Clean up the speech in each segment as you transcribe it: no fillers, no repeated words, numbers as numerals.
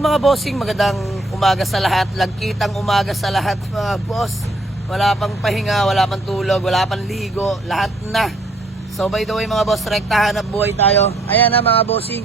ayan mga bossing, magandang umaga sa lahat. Lagkitang umaga sa lahat mga boss. Wala pang pahinga, wala pang tulog, wala pang ligo, lahat na. So by the way mga boss, rekta hanap buhay tayo. Ayan na mga bossing,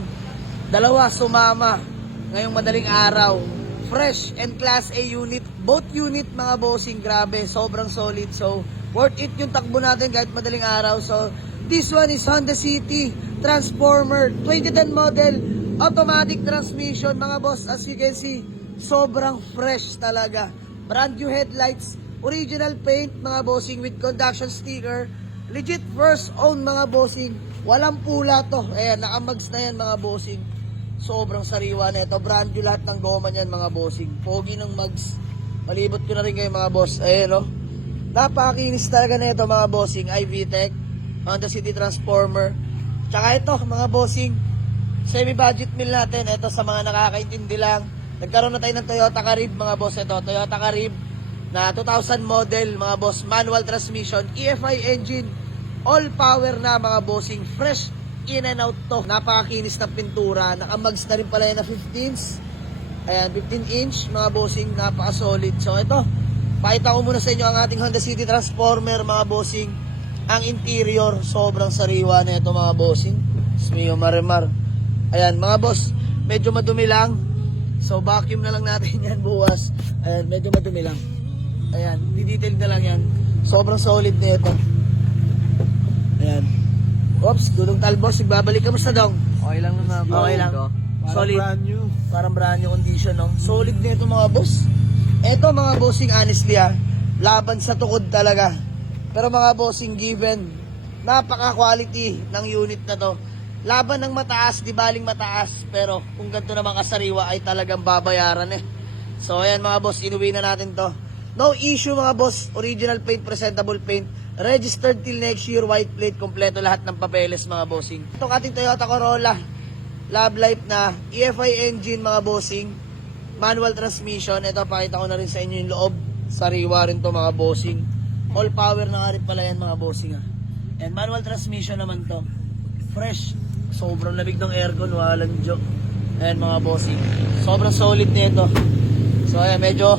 dalawa sumama ngayong madaling araw. Fresh and Class A unit, both unit mga bossing, grabe, sobrang solid. So worth it yung takbo natin kahit madaling araw. So this one is Honda City Transformer 2010 model, automatic transmission mga boss. As you can see, sobrang fresh talaga. Brand new headlights, original paint mga bossing with conduction sticker. Legit first own mga bossing. Walang pula to. Ayan, nakamags na yan mga bossing. Sobrang sariwa na ito. Brand new lahat ng goma niyan mga bossing. Pogi ng mags. Malibot ko na rin kayo mga boss. Ayan o. Napakakinis talaga na ito mga bossing. iVTEC, Honda City Transformer. Tsaka ito mga bossing, semi-budget meal natin. Ito sa mga nakakaintindi lang. Nagkaroon na tayo ng Toyota Carib mga boss. Ito, Toyota Carib na 2000 model mga boss. Manual transmission, EFI engine, all power na mga bossing. Fresh in and out to. Napakakinis ng pintura. Nakamags na rin pala yan na 15s. Ayan, 15 inch mga bossing. Napaka-solid. So ito, pakita ko muna sa inyo ang ating Honda City Transformer mga bossing. Ang interior, sobrang sariwa na ito mga bossing. Smio marimar. Ayan mga boss, medyo madumi lang. So vacuum na lang natin yan bukas. Ayan, medyo madumi lang. Ayan, didetail na lang yan. Sobrang solid na ito. Ayan. Oops, Dudong Talbos, nagbabalik. Kamusta dong? Okay lang naman. Okay lang. Solid. Brand new. Parang brand new condition, no? Solid na ito mga boss. Ito mga bossing, honestly laban sa tukod talaga. Pero mga bossing, given napaka-quality ng unit na to, laban ng mataas, di baling mataas, pero kung ganito naman kasariwa ay talagang babayaran eh. So ayan mga boss, inuwi na natin to. No issue mga boss, original paint, presentable paint, registered till next year, white plate, kompleto lahat ng papeles mga bossing. Itong ating Toyota Corolla, Love Life na EFI engine mga bossing, manual transmission. Ito, pakita ko na rin sa inyo yung loob, sariwa rin to mga bossing. All power na nga rin pala yan mga bossing And manual transmission naman to. Fresh. Sobrang lamig ng aircon, walang joke. Ayan mga bossing. Sobrang solid nito. So ayan, medyo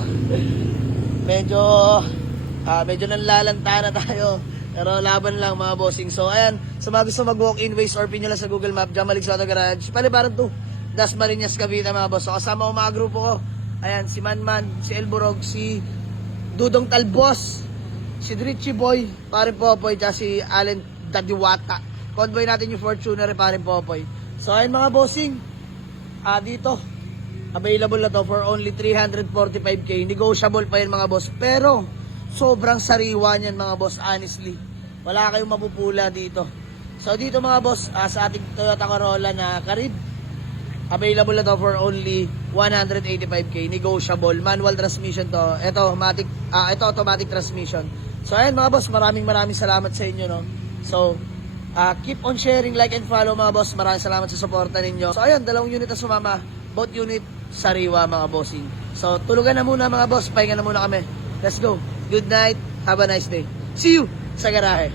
nanlalanta na tayo. Pero laban lang mga bossing. So ayan, sa mga gusto mag-walk-in ways or pin nyo lang sa Google Map, Jam Malig's Auto Garage. Palibaran to. Das Marinas, Cavite mga boss. So kasama ko mga grupo ko. Ayan, si Manman, si Elborog, si Dudong Talbos, si Richie Boy, parin Popoy, at si Allen Dadiwata. Convoy natin yung Fortuner, parin Popoy. So ayun mga bossing, dito, available na to for only 345k. Negotiable pa yan mga boss. Pero, sobrang sariwa niyan mga boss, honestly. Wala kayong mapupula dito. So dito mga boss, sa ating Toyota Corolla na Carib, available na to for only 185k. Negotiable. Manual transmission to. Ito automatic transmission. So ayan mga boss, maraming salamat sa inyo, no. So keep on sharing, like and follow mga boss. Maraming salamat sa suporta ninyo. So ayan, dalawang unit na sumama. Both unit sariwa mga bossing. So tulugan na muna mga boss, pahinga na muna kami. Let's go. Good night. Have a nice day. See you sa garahe.